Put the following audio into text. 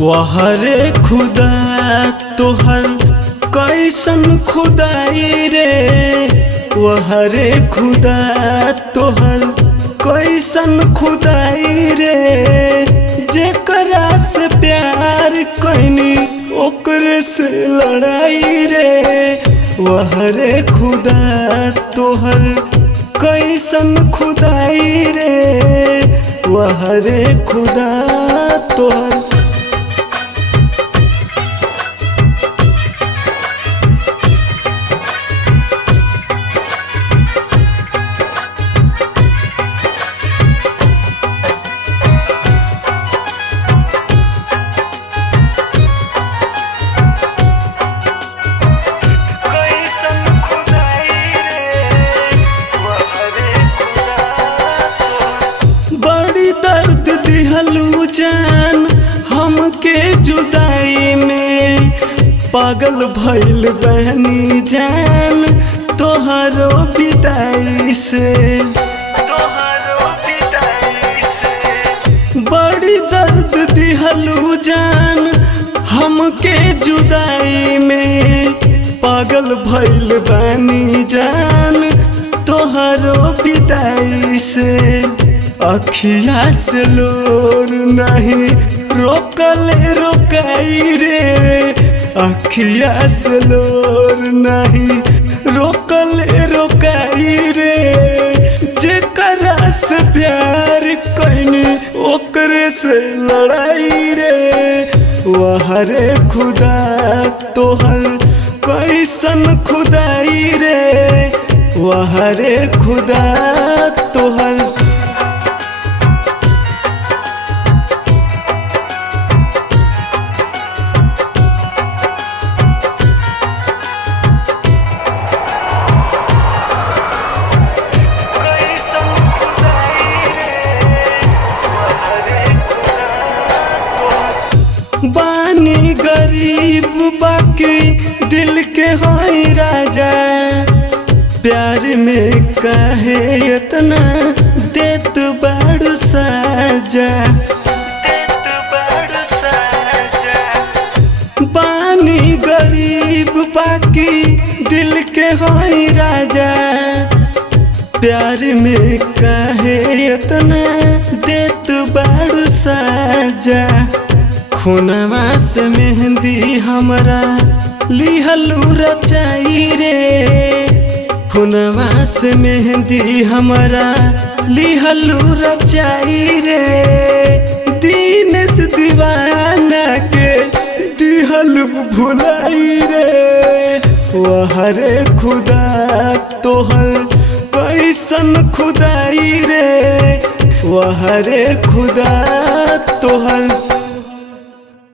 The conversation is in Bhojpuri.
वहरे खुदा तोहर कैसन खुदाई रे, वहरे खुदा तोहर कैसन खुदाई रे, जेकरा से प्यार कैनी ओकरे से लड़ाई रे। वहरे खुदा तोहर कैसन खुदाई रे, वहरे खुदा तोहर। दिहलू जान हमके जुदाई में, पागल भइल बहनी जान तोहरो विदाई से। बड़ी दर्द दिहलू जान हमके जुदाई में, पागल भइल बहनी जान तोहरो विदाई से। अखिया से लोर नहीं रोकले रोकाई रे, अखिया से लोर नहीं रोकले रोकाई रे, जेकरा से प्यार कैनी ओकरे से लड़ाई रे। वहरे खुदा तोहर कैसन खुदाई रे, वहरे खुदा तोहर। बानी गरीब बाकी दिल के होई राजा, प्यार में काहे इतना देत बाड़ू साजा। बानी गरीब बाकी दिल के होई राजा, प्यार में काहे इतना देत बाड़ू साजा। खुनवा से मेहंदी हमरा लिहलू रचाई रे, खुनवा से मेहंदी हमरा लिहलू रचाई रे, दीनेश दीवाना के दिहलू भुलाई रे। वहरे खुदा तोहर कैसन खुदाई रे, वहरे खुदा तोहर।